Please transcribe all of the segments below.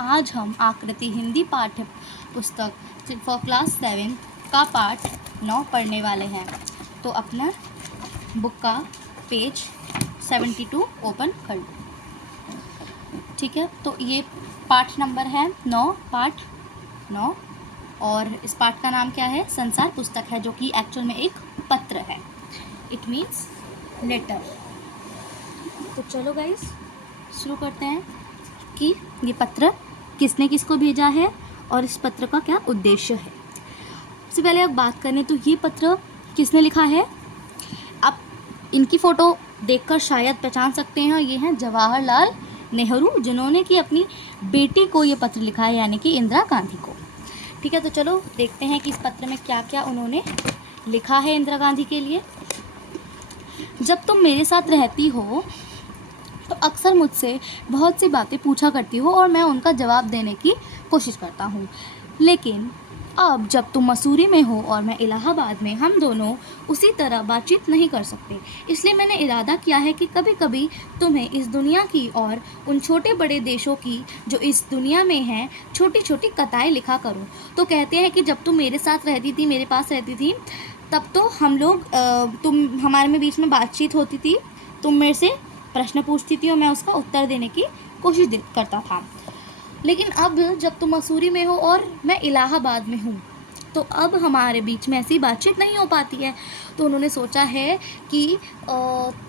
आज हम आकृति हिंदी पाठ्य पुस्तक फॉर क्लास 7 का पाठ 9 पढ़ने वाले हैं। तो अपना बुक का पेज 72 ओपन कर लो। ठीक है, तो ये पाठ नंबर है 9, पाठ 9। और इस पाठ का नाम क्या है? संसार पुस्तक है, जो कि एक्चुअल में एक पत्र है। It means letter. तो चलो गाइस शुरू करते हैं कि ये पत्र किसने किसको भेजा है और इस पत्र का क्या उद्देश्य है। सबसे पहले अब बात करें तो ये पत्र किसने लिखा है। आप इनकी फ़ोटो देखकर शायद पहचान सकते हैं, ये हैं जवाहरलाल नेहरू, जिन्होंने कि अपनी बेटी को ये पत्र लिखा है, यानी कि इंदिरा गांधी को। ठीक है, तो चलो देखते हैं कि इस पत्र में क्या क्या उन्होंने लिखा है इंदिरा गांधी के लिए। जब तुम मेरे साथ रहती हो तो अक्सर मुझसे बहुत सी बातें पूछा करती हो और मैं उनका जवाब देने की कोशिश करता हूँ, लेकिन अब जब तुम मसूरी में हो और मैं इलाहाबाद में, हम दोनों उसी तरह बातचीत नहीं कर सकते। इसलिए मैंने इरादा किया है कि कभी कभी तुम्हें इस दुनिया की और उन छोटे बड़े देशों की जो इस दुनिया में हैं छोटी छोटी कथाएँ लिखा करूँ। तो कहते हैं कि जब तुम मेरे साथ रहती थी, मेरे पास रहती थी, तब तो हम लोग तुम हमारे में बीच में बातचीत होती थी, तुम मेरे से प्रश्न पूछती थी और मैं उसका उत्तर देने की कोशिश करता था। लेकिन अब जब तुम मसूरी में हो और मैं इलाहाबाद में हूँ, तो अब हमारे बीच में ऐसी बातचीत नहीं हो पाती है। तो उन्होंने सोचा है कि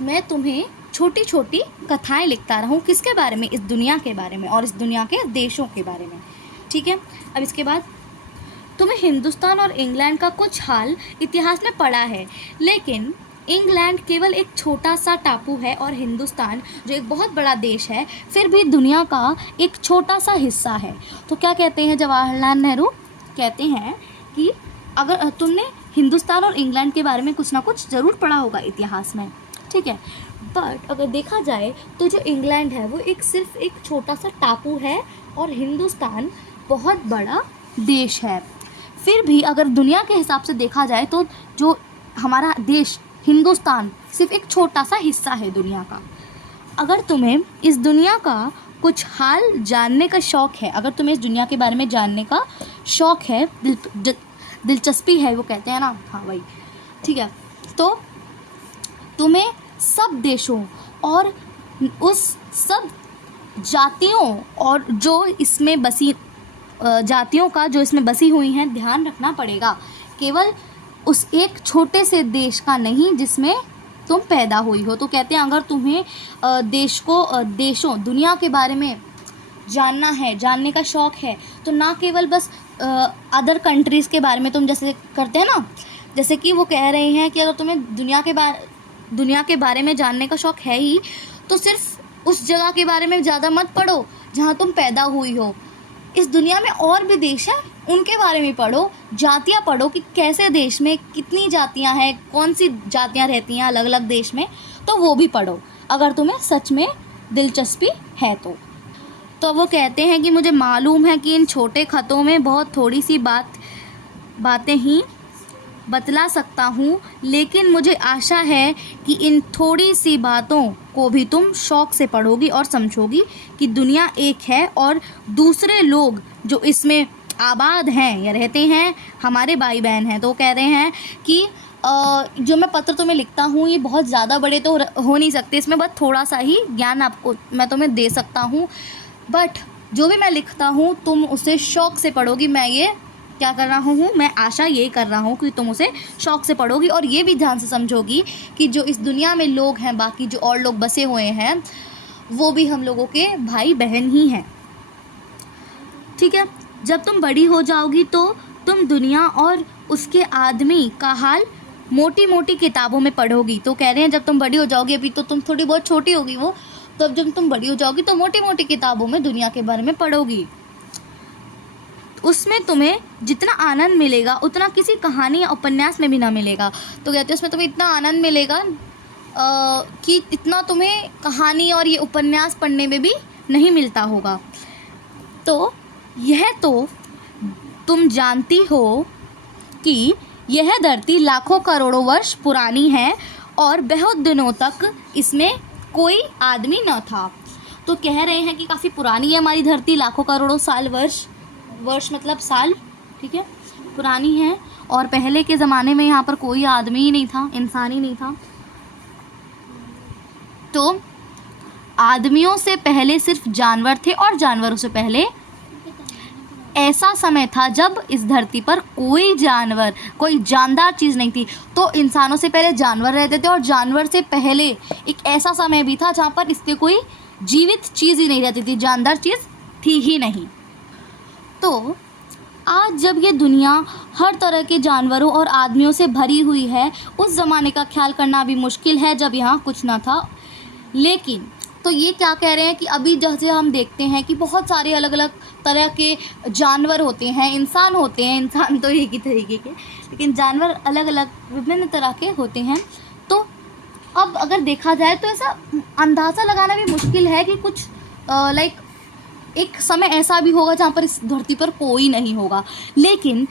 मैं तुम्हें छोटी छोटी कथाएं लिखता रहूं। किसके बारे में? इस दुनिया के बारे में और इस दुनिया के देशों के बारे में। ठीक है, अब इसके बाद तुम्हें हिंदुस्तान और इंग्लैंड का कुछ हाल इतिहास में पढ़ा है, लेकिन इंग्लैंड केवल एक छोटा सा टापू है और हिंदुस्तान जो एक बहुत बड़ा देश है, फिर भी दुनिया का एक छोटा सा हिस्सा है। तो क्या कहते हैं जवाहरलाल नेहरू? कहते हैं कि अगर तुमने हिंदुस्तान और इंग्लैंड के बारे में कुछ ना कुछ ज़रूर पढ़ा होगा इतिहास में, ठीक है, बट अगर देखा जाए तो जो इंग्लैंड है वो सिर्फ एक छोटा सा टापू है और हिंदुस्तान बहुत बड़ा देश है। फिर भी अगर दुनिया के हिसाब से देखा जाए तो जो हमारा देश हिंदुस्तान सिर्फ एक छोटा सा हिस्सा है दुनिया का। अगर तुम्हें इस दुनिया का कुछ हाल जानने का शौक़ है, अगर तुम्हें इस दुनिया के बारे में जानने का शौक़ है, दिलचस्पी है, वो कहते हैं ना, हाँ वही, ठीक है, तो तुम्हें सब देशों और उस सब जातियों और जो इसमें बसी जातियों का जो इसमें बसी हुई हैं ध्यान रखना पड़ेगा। केवल उस एक छोटे से देश का नहीं जिसमें तुम पैदा हुई हो। तो कहते हैं अगर तुम्हें देशों दुनिया के बारे में जानना है, जानने का शौक़ है, तो ना केवल बस अदर कंट्रीज़ के बारे में तुम जैसे करते हैं ना, जैसे कि वो कह रहे हैं कि अगर तुम्हें दुनिया के बारे में जानने का शौक़ है ही, तो सिर्फ उस जगह के बारे में ज़्यादा मत पढ़ो जहाँ तुम पैदा हुई हो। इस दुनिया में और भी देश हैं, उनके बारे में पढ़ो, जातियाँ पढ़ो कि कैसे देश में कितनी जातियाँ हैं, कौन सी जातियाँ रहती हैं अलग अलग देश में, तो वो भी पढ़ो अगर तुम्हें सच में दिलचस्पी है तो वो कहते हैं कि मुझे मालूम है कि इन छोटे ख़तों में बहुत थोड़ी सी बातें ही बतला सकता हूँ, लेकिन मुझे आशा है कि इन थोड़ी सी बातों को भी तुम शौक़ से पढ़ोगी और समझोगी कि दुनिया एक है और दूसरे लोग जो इसमें आबाद हैं या रहते हैं हमारे भाई बहन हैं। तो कह रहे हैं कि जो मैं पत्र तुम्हें लिखता हूँ ये बहुत ज़्यादा बड़े तो हो नहीं सकते, इसमें बस थोड़ा सा ही ज्ञान आपको मैं तुम्हें दे सकता हूँ, बट जो भी मैं लिखता हूँ तुम उसे शौक़ से पढ़ोगी। मैं ये क्या कर रहा हूँ, मैं आशा यही कर रहा हूँ कि तुम उसे शौक़ से पढ़ोगी और ये भी ध्यान से समझोगी कि जो इस दुनिया में लोग हैं, बाकी जो और लोग बसे हुए हैं, वो भी हम लोगों के भाई बहन ही हैं। ठीक है, जब तुम बड़ी हो जाओगी तो तुम दुनिया और उसके आदमी का हाल मोटी मोटी किताबों में पढ़ोगी। तो कह रहे हैं जब तुम बड़ी हो जाओगी, अभी तो तुम थोड़ी बहुत छोटी होगी वो, तो अब जब तुम बड़ी हो जाओगी तो मोटी मोटी किताबों में दुनिया के बारे में पढ़ोगी। उसमें तुम्हें जितना आनंद मिलेगा उतना किसी कहानी या उपन्यास में भी ना मिलेगा। तो कहते हैं उसमें तुम्हें इतना आनंद मिलेगा कि इतना तुम्हें कहानी और ये उपन्यास पढ़ने में भी नहीं मिलता होगा। तो यह तो तुम जानती हो कि यह धरती लाखों करोड़ों वर्ष पुरानी है और बहुत दिनों तक इसमें कोई आदमी न था। तो कह रहे हैं कि काफ़ी पुरानी है हमारी धरती, लाखों करोड़ों साल, वर्ष मतलब साल, ठीक है, पुरानी है। और पहले के ज़माने में यहाँ पर कोई आदमी ही नहीं था, इंसान ही नहीं था। तो आदमियों से पहले सिर्फ जानवर थे, और जानवरों से पहले ऐसा समय था जब इस धरती पर कोई जानवर, कोई जानदार चीज़ नहीं थी। तो इंसानों से पहले जानवर रहते थे, और जानवर से पहले एक ऐसा समय भी था जहाँ पर इसके कोई जीवित चीज़ ही नहीं रहती थी, जानदार चीज़ थी ही नहीं। तो आज जब ये दुनिया हर तरह के जानवरों और आदमियों से भरी हुई है, उस ज़माने का ख्याल करना भी मुश्किल है जब यहाँ कुछ ना था। लेकिन तो ये क्या कह रहे हैं कि अभी जैसे हम देखते हैं कि बहुत सारे अलग अलग तरह के जानवर होते हैं, इंसान होते हैं, इंसान तो एक ही तरीके के, लेकिन जानवर अलग अलग विभिन्न तरह के होते हैं। तो अब अगर देखा जाए तो ऐसा अंदाज़ा लगाना भी मुश्किल है कि कुछ एक समय ऐसा भी होगा जहाँ पर इस धरती पर कोई नहीं होगा। लेकिन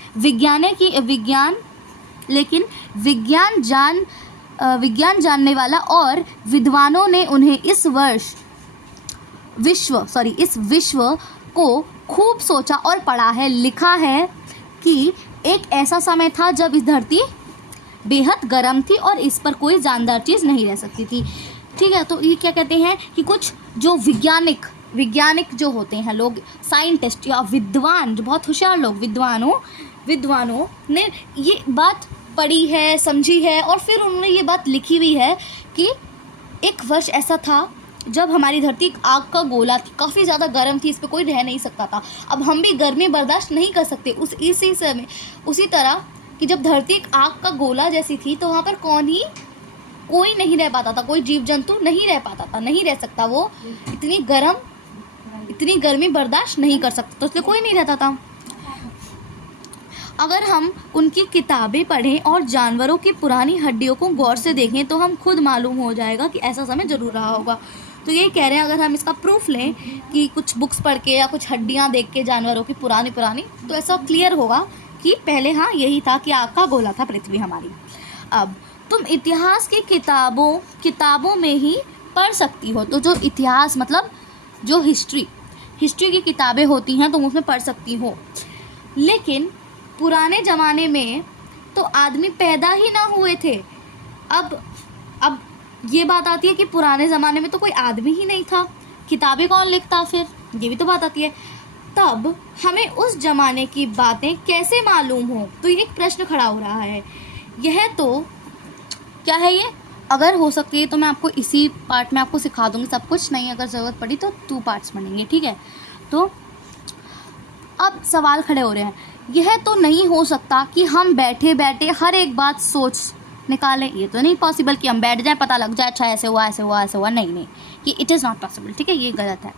विज्ञान जानने वाला और विद्वानों ने उन्हें इस विश्व को खूब सोचा और पढ़ा है। लिखा है कि एक ऐसा समय था जब इस धरती बेहद गर्म थी और इस पर कोई जानदार चीज़ नहीं रह सकती थी। ठीक है, तो ये क्या कहते हैं कि कुछ जो वैज्ञानिक जो होते हैं लोग, साइंटिस्ट या विद्वान, जो बहुत होशियार लोग, विद्वानों ने ये बात पढ़ी है, समझी है, और फिर उन्होंने ये बात लिखी हुई है कि एक वर्ष ऐसा था जब हमारी धरती एक आग का गोला थी, काफ़ी ज़्यादा गर्म थी, इस पर कोई रह नहीं सकता था। अब हम भी गर्मी बर्दाश्त नहीं कर सकते उसी तरह कि जब धरती एक आग का गोला जैसी थी, तो वहाँ पर कोई नहीं रह पाता था, कोई जीव जंतु नहीं रह पाता था, नहीं रह सकता। वो इतनी गर्मी बर्दाश्त नहीं कर सकता, तो इसलिए कोई नहीं रहता था। अगर हम उनकी किताबें पढ़ें और जानवरों की पुरानी हड्डियों को गौर से देखें तो हम खुद मालूम हो जाएगा कि ऐसा समय ज़रूर रहा होगा। तो ये कह रहे हैं, अगर हम इसका प्रूफ लें कि कुछ बुक्स पढ़ के या कुछ हड्डियां देख के जानवरों की पुरानी, तो ऐसा क्लियर होगा कि पहले हाँ यही था कि आग का गोला था पृथ्वी हमारी। अब तुम इतिहास की किताबों में ही पढ़ सकती हो। तो जो इतिहास मतलब जो हिस्ट्री की किताबें होती हैं तुम उसमें पढ़ सकती हो। लेकिन पुराने ज़माने में तो आदमी पैदा ही ना हुए थे। अब ये बात आती है कि पुराने ज़माने में तो कोई आदमी ही नहीं था, किताबें कौन लिखता फिर, ये भी तो बात आती है। तब हमें उस ज़माने की बातें कैसे मालूम हो, तो ये एक प्रश्न खड़ा हो रहा है। यह तो क्या है ये, अगर हो सके तो मैं आपको इसी पार्ट में आपको सिखा दूँगी सब कुछ, नहीं अगर ज़रूरत पड़ी तो 2 पार्ट्स बनेंगे, ठीक है। तो अब सवाल खड़े हो रहे हैं, यह तो नहीं हो सकता कि हम बैठे बैठे हर एक बात सोच निकालें। ये तो नहीं पॉसिबल कि हम बैठ जाएं, पता लग जाए अच्छा ऐसे हुआ, नहीं, कि इट इज़ नॉट पॉसिबल, ठीक है, ये गलत है,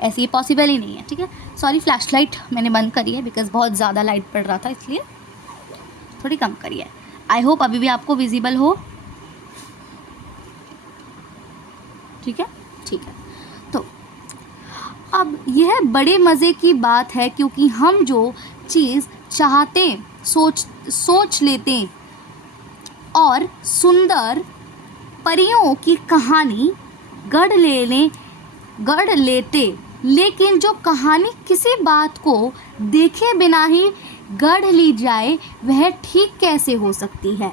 ऐसे ये पॉसिबल ही नहीं है, ठीक है। सॉरी, फ्लैशलाइट मैंने बंद करी है बिकॉज़ बहुत ज़्यादा लाइट पड़ रहा था, इसलिए थोड़ी कम करी है। आई होप अभी भी आपको विजिबल हो, ठीक है। तो अब यह बड़े मज़े की बात है क्योंकि हम जो चीज़ चाहते सोच लेते और सुंदर परियों की कहानी गढ़ लेते, लेकिन जो कहानी किसी बात को देखे बिना ही गढ़ ली जाए वह ठीक कैसे हो सकती है।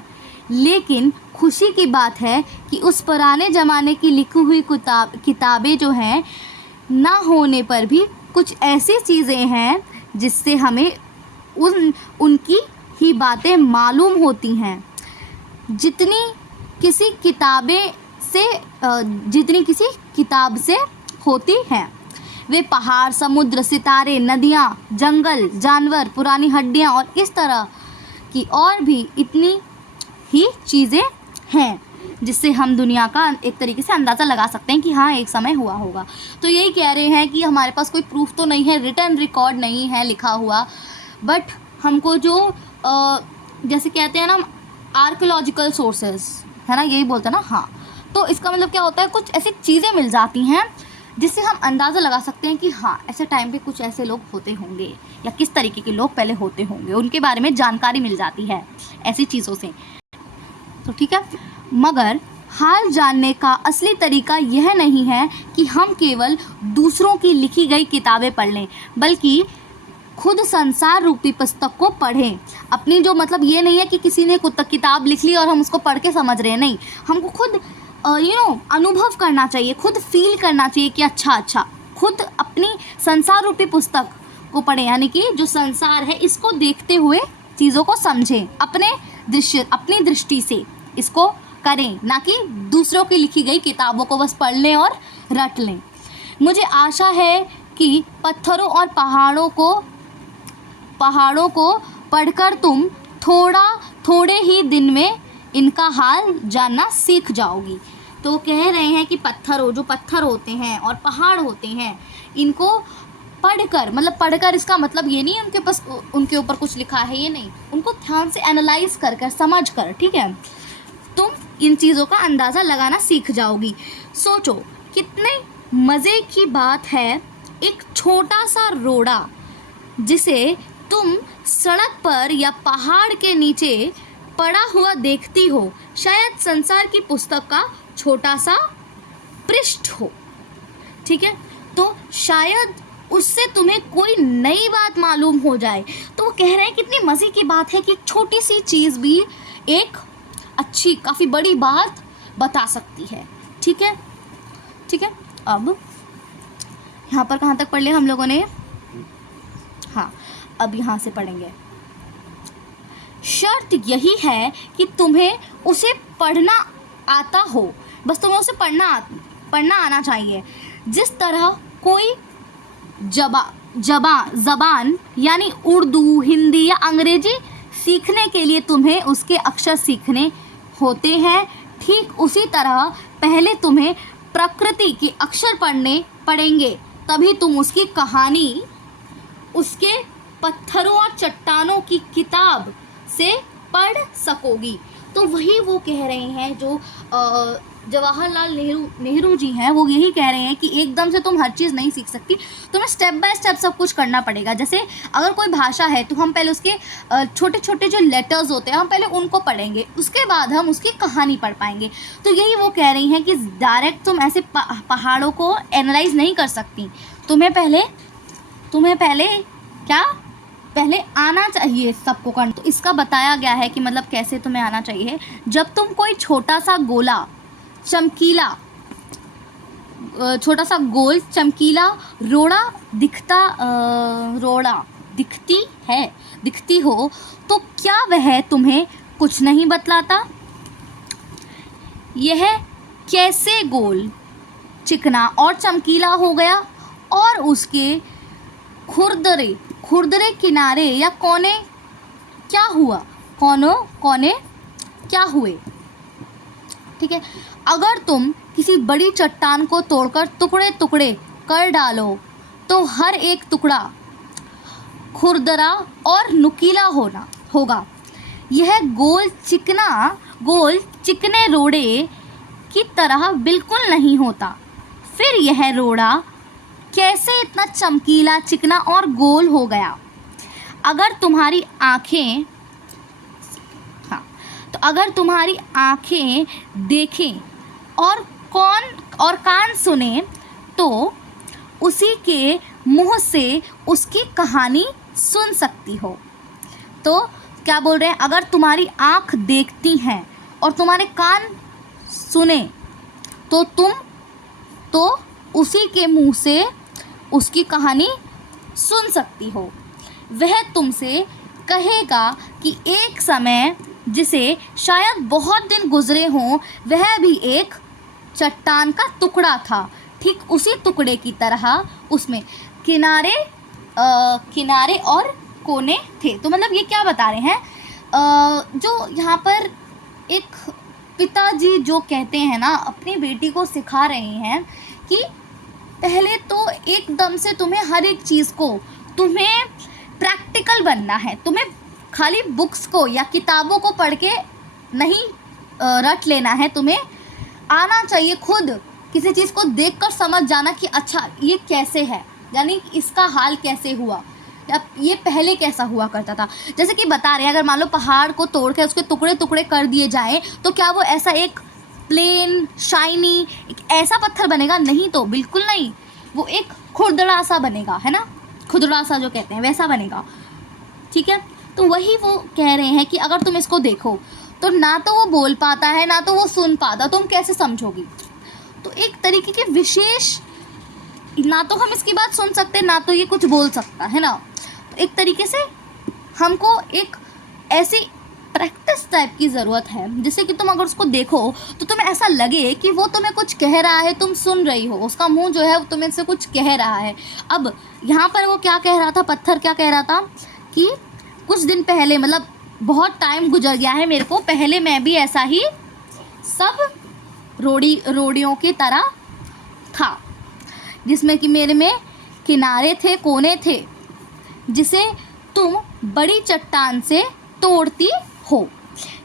लेकिन खुशी की बात है कि उस पुराने ज़माने की लिखी हुई किताबें जो हैं ना होने पर भी कुछ ऐसी चीज़ें हैं जिससे हमें उनकी ही बातें मालूम होती हैं, जितनी किसी किताब से होती हैं। वे पहाड़, समुद्र, सितारे, नदियाँ, जंगल, जानवर, पुरानी हड्डियाँ और इस तरह की और भी इतनी ही चीज़ें हैं जिससे हम दुनिया का एक तरीके से अंदाज़ा लगा सकते हैं कि हाँ एक समय हुआ होगा। तो यही कह रहे हैं कि हमारे पास कोई प्रूफ तो नहीं है, रिटन रिकॉर्ड नहीं है लिखा हुआ, बट हमको जो जैसे कहते हैं ना आर्कियोलॉजिकल सोर्सेज है ना, यही बोलते हैं ना, हाँ। तो इसका मतलब क्या होता है, कुछ ऐसी चीज़ें मिल जाती हैं जिससे हम अंदाज़ा लगा सकते हैं कि हाँ ऐसे टाइम पे कुछ ऐसे लोग होते होंगे या किस तरीके के लोग पहले होते होंगे, उनके बारे में जानकारी मिल जाती है ऐसी चीज़ों से। तो ठीक है, मगर हाल जानने का असली तरीका यह नहीं है कि हम केवल दूसरों की लिखी गई किताबें पढ़ लें, बल्कि खुद संसार रूपी पुस्तक को पढ़ें। अपनी जो मतलब ये नहीं है कि किसी ने किताब लिख ली और हम उसको पढ़ के समझ रहे हैं, नहीं, हमको खुद अनुभव करना चाहिए, खुद फील करना चाहिए कि अच्छा खुद अपनी संसार रूपी पुस्तक को पढ़ें, यानी कि जो संसार है इसको देखते हुए चीज़ों को समझें, अपनी दृष्टि से इसको करें, ना कि दूसरों की लिखी गई किताबों को बस पढ़ लें और रट लें। मुझे आशा है कि पत्थरों और पहाड़ों को पढ़कर तुम थोड़े ही दिन में इनका हाल जानना सीख जाओगी। तो कह रहे हैं कि जो पत्थर होते हैं और पहाड़ होते हैं, इनको पढ़कर इसका मतलब ये नहीं उनके ऊपर कुछ लिखा है, ये नहीं, उनको ध्यान से एनालाइज कर समझ कर, ठीक है, तुम इन चीज़ों का अंदाज़ा लगाना सीख जाओगी। सोचो कितने मज़े की बात है, एक छोटा सा रोड़ा जिसे तुम सड़क पर या पहाड़ के नीचे पड़ा हुआ देखती हो, शायद संसार की पुस्तक का छोटा सा पृष्ठ हो, ठीक है, तो शायद उससे तुम्हें कोई नई बात मालूम हो जाए। तो वो कह रहे हैं कितनी मज़े की बात है कि छोटी सी चीज़ भी एक अच्छी काफ़ी बड़ी बात बता सकती है, ठीक है। अब यहाँ पर कहाँ तक पढ़ लिया हम लोगों ने? हाँ, अब यहाँ से पढ़ेंगे। शर्त यही है कि तुम्हें उसे पढ़ना आता हो, बस तुम्हें उसे पढ़ना आना चाहिए। जिस तरह कोई ज़बान यानी उर्दू, हिंदी या अंग्रेजी सीखने के लिए तुम्हें उसके अक्षर सीखने होते हैं, ठीक उसी तरह पहले तुम्हें प्रकृति के अक्षर पढ़ने पड़ेंगे, तभी तुम उसकी कहानी उसके पत्थरों और चट्टानों की किताब से पढ़ सकोगी। तो वही वो कह रहे हैं, जो जवाहरलाल नेहरू जी हैं, वो यही कह रहे हैं कि एकदम से तुम हर चीज़ नहीं सीख सकती, तुम्हें स्टेप बाय स्टेप सब कुछ करना पड़ेगा। जैसे अगर कोई भाषा है तो हम पहले उसके छोटे छोटे जो लेटर्स होते हैं हम पहले उनको पढ़ेंगे, उसके बाद हम उसकी कहानी पढ़ पाएंगे। तो यही वो कह रही हैं कि डायरेक्ट तुम ऐसे पहाड़ों को एनालाइज नहीं कर सकती, तुम्हें पहले आना चाहिए सबको करना। तो इसका बताया गया है कि मतलब कैसे तुम्हें आना चाहिए। जब तुम कोई छोटा सा गोल चमकीला रोड़ा दिखती हो तो क्या वह तुम्हें कुछ नहीं बतलाता? यह कैसे गोल, चिकना और चमकीला हो गया और उसके खुरदरे किनारे या कोने क्या हुए, ठीक है। अगर तुम किसी बड़ी चट्टान को तोड़कर टुकड़े टुकड़े कर डालो तो हर एक टुकड़ा खुरदरा और नुकीला होगा। यह गोल चिकने रोड़े की तरह बिल्कुल नहीं होता। फिर यह रोड़ा कैसे इतना चमकीला, चिकना और गोल हो गया? अगर तुम्हारी आँखें देखें और कान सुने तो उसी के मुंह से उसकी कहानी सुन सकती हो। तो क्या बोल रहे हैं? अगर तुम्हारी आँख देखती हैं और तुम्हारे कान सुने तो तुम तो उसी के मुंह से उसकी कहानी सुन सकती हो। वह तुमसे कहेगा कि एक समय जिसे शायद बहुत दिन गुजरे हों, वह भी एक चट्टान का टुकड़ा था। ठीक उसी टुकड़े की तरह उसमें किनारे और कोने थे। तो मतलब ये क्या बता रहे हैं, जो यहाँ पर एक पिताजी जो कहते हैं ना, अपनी बेटी को सिखा रहे हैं कि पहले तो एकदम से तुम्हें हर एक चीज़ को तुम्हें प्रैक्टिकल बनना है। तुम्हें खाली बुक्स को या किताबों को पढ़ के नहीं रट लेना है, तुम्हें आना चाहिए खुद किसी चीज़ को देखकर समझ जाना कि अच्छा ये कैसे है, यानी इसका हाल कैसे हुआ या ये पहले कैसा हुआ करता था। जैसे कि बता रहे हैं, अगर मान लो पहाड़ को तोड़ के उसके टुकड़े टुकड़े कर दिए जाएं तो क्या वो ऐसा एक प्लेन शाइनी एक ऐसा पत्थर बनेगा, नहीं तो बिल्कुल नहीं, वो एक खुरदरा सा बनेगा, है ना, खुरदरा सा जो कहते हैं वैसा बनेगा, ठीक है। तो वही वो कह रहे हैं कि अगर तुम इसको देखो तो ना तो वो बोल पाता है ना तो वो सुन पाता, तुम कैसे समझोगी। तो एक तरीके के विशेष, ना तो हम इसकी बात सुन सकते ना तो ये कुछ बोल सकता है ना, तो एक तरीके से हमको एक ऐसी प्रैक्टिस टाइप की ज़रूरत है जिससे कि तुम अगर उसको देखो तो तुम्हें ऐसा लगे कि वो तुम्हें कुछ कह रहा है, तुम सुन रही हो, उसका मुंह जो है वो तुम्हें से कुछ कह रहा है। अब यहाँ पर वो क्या कह रहा था, पत्थर क्या कह रहा था कि कुछ दिन पहले, मतलब बहुत टाइम गुजर गया है मेरे को, पहले मैं भी ऐसा ही सब रोड़ियों की तरह था, जिसमें कि मेरे में किनारे थे, कोने थे, जिसे तुम बड़ी चट्टान से तोड़ती हो।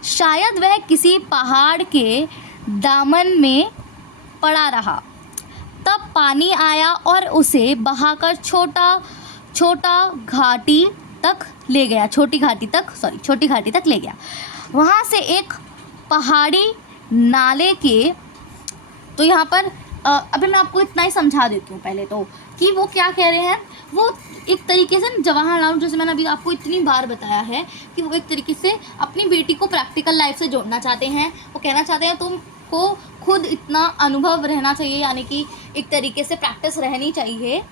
शायद वह किसी पहाड़ के दामन में पड़ा रहा, तब पानी आया और उसे बहाकर छोटी घाटी तक ले गया। वहाँ से एक पहाड़ी नाले के, तो यहाँ पर अभी मैं आपको इतना ही समझा देती हूँ पहले तो, कि वो क्या कह रहे हैं। वो एक तरीके से जवाहरलाल नेहरू, जैसे मैंने अभी आपको इतनी बार बताया है कि वो एक तरीके से अपनी बेटी को प्रैक्टिकल लाइफ से जोड़ना चाहते हैं। वो कहना चाहते हैं तुमको खुद इतना अनुभव रहना चाहिए, यानी कि एक तरीके से प्रैक्टिस रहनी चाहिए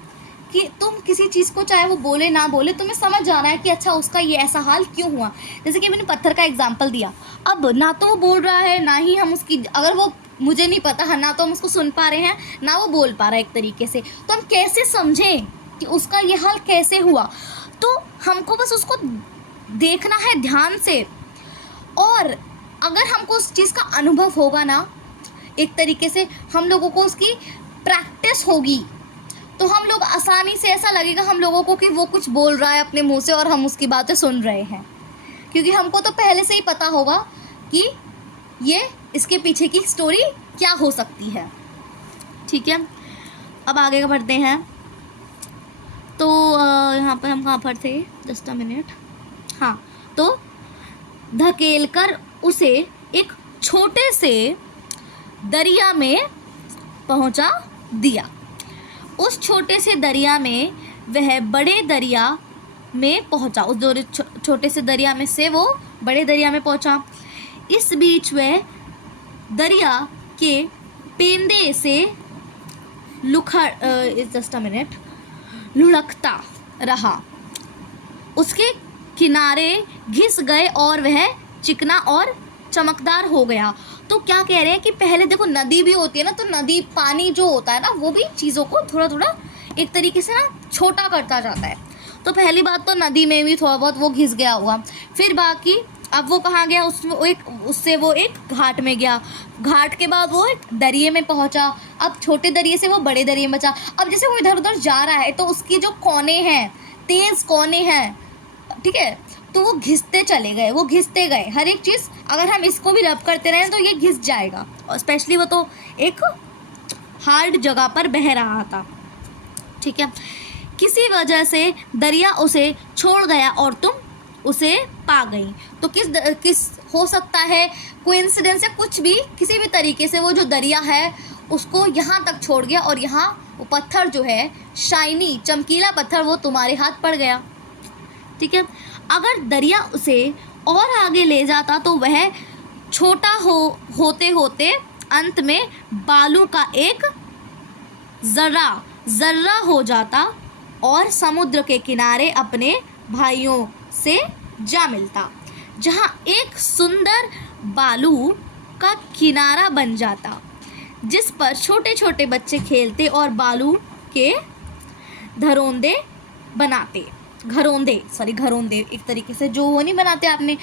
कि तुम किसी चीज़ को चाहे वो बोले ना बोले, तुम्हें समझ जाना है कि अच्छा उसका ये ऐसा हाल क्यों हुआ। जैसे कि मैंने पत्थर का एग्जाम्पल दिया, अब ना तो वो बोल रहा है ना ही हम उसकी, अगर वो मुझे नहीं पता है ना तो हम उसको सुन पा रहे हैं ना वो बोल पा रहा है एक तरीके से, तो हम कैसे समझें कि उसका ये हाल कैसे हुआ। तो हमको बस उसको देखना है ध्यान से, और अगर हमको उस चीज़ का अनुभव होगा ना, एक तरीके से हम लोगों को उसकी प्रैक्टिस होगी, तो हम लोग आसानी से, ऐसा लगेगा हम लोगों को कि वो कुछ बोल रहा है अपने मुंह से और हम उसकी बातें सुन रहे हैं, क्योंकि हमको तो पहले से ही पता होगा कि ये इसके पीछे की स्टोरी क्या हो सकती है। ठीक है, अब आगे बढ़ते हैं। तो यहाँ पर हम कहाँ पर थे, जस्ट अ मिनट। हाँ, तो धकेलकर उसे एक छोटे से दरिया में पहुँचा दिया। उस छोटे से दरिया में वह बड़े दरिया में पहुँचा, उस छोटे से दरिया में से वो बड़े दरिया में पहुँचा। इस बीच वह दरिया के पेंदे से लुढ़कता रहा। उसके किनारे घिस गए और वह चिकना और चमकदार हो गया। तो क्या कह रहे हैं कि पहले देखो नदी भी होती है ना, तो नदी पानी जो होता है ना वो भी चीज़ों को थोड़ा थोड़ा एक तरीके से ना छोटा करता जाता है। तो पहली बात तो नदी में भी थोड़ा बहुत वो घिस गया हुआ, फिर बाकी अब वो कहाँ गया, उससे वो एक घाट में गया, घाट के बाद वो एक दरिये में पहुंचा, अब छोटे दरिये से वो बड़े दरिये में बचा। अब जैसे वो इधर उधर जा रहा है तो उसकी जो कोने हैं, तेज़ कोने हैं, ठीक है, तो वो घिसते चले गए, वो घिसते गए। हर एक चीज़ अगर हम इसको भी रब करते रहें तो ये घिस जाएगा, और स्पेशली वो तो एक हार्ड जगह पर बह रहा था। ठीक है, किसी वजह से दरिया उसे छोड़ गया और तुम उसे पा गई। तो किस हो सकता है, कोइंसिडेंस या कुछ भी, किसी भी तरीके से वो जो दरिया है उसको यहाँ तक छोड़ गया और यहाँ वो पत्थर जो है शाइनी चमकीला पत्थर वो तुम्हारे हाथ पड़ गया। ठीक है, अगर दरिया उसे और आगे ले जाता तो वह छोटा होते होते अंत में बालू का एक जर्रा हो जाता और समुद्र के किनारे अपने भाइयों से जा मिलता, जहाँ एक सुंदर बालू का किनारा बन जाता जिस पर छोटे छोटे बच्चे खेलते और बालू के घरौंदे एक तरीके से, जो वो नहीं बनाते आपने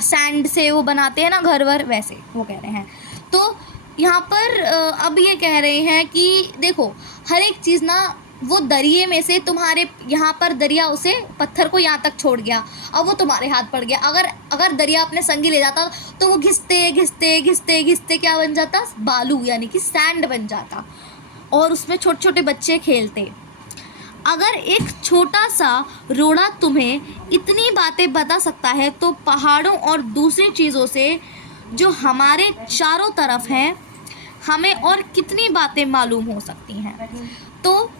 सैंड से वो बनाते हैं ना घर वर, वैसे वो कह रहे हैं। तो यहाँ पर अब ये कह रहे हैं कि देखो हर एक चीज़ ना, वो दरिये में से तुम्हारे यहाँ पर दरिया उसे पत्थर को यहाँ तक छोड़ गया, अब वो तुम्हारे हाथ पड़ गया। अगर दरिया अपने संगी ले जाता तो वो घिसते क्या बन जाता, बालू यानी कि सैंड बन जाता, और उसमें छोटे छोटे बच्चे खेलते। अगर एक छोटा सा रोड़ा तुम्हें इतनी बातें बता सकता है तो पहाड़ों और दूसरी चीज़ों से जो हमारे चारों तरफ हैं, हमें और कितनी बातें मालूम हो सकती हैं। तो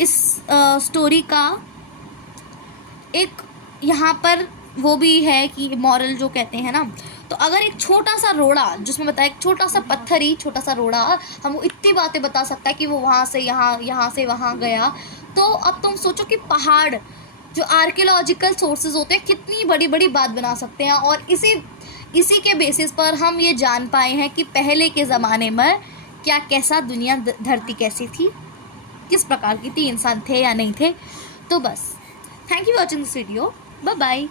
इस स्टोरी का एक यहाँ पर वो भी है कि मॉरल जो कहते हैं ना, तो अगर एक छोटा सा रोड़ा, जिसमें बताया एक छोटा सा पत्थर ही, छोटा सा रोड़ा हमको इतनी बातें बता सकता है कि वो वहाँ से यहाँ, यहाँ से वहाँ गया। तो अब तुम सोचो कि पहाड़ जो आर्कियोलॉजिकल सोर्सेज होते हैं कितनी बड़ी बड़ी बात बना सकते हैं। और इसी के बेसिस पर हम ये जान पाए हैं कि पहले के ज़माने में क्या, कैसा दुनिया, धरती कैसी थी, किस प्रकार की थी, इंसान थे या नहीं थे। तो बस, thank you watching this video, bye bye.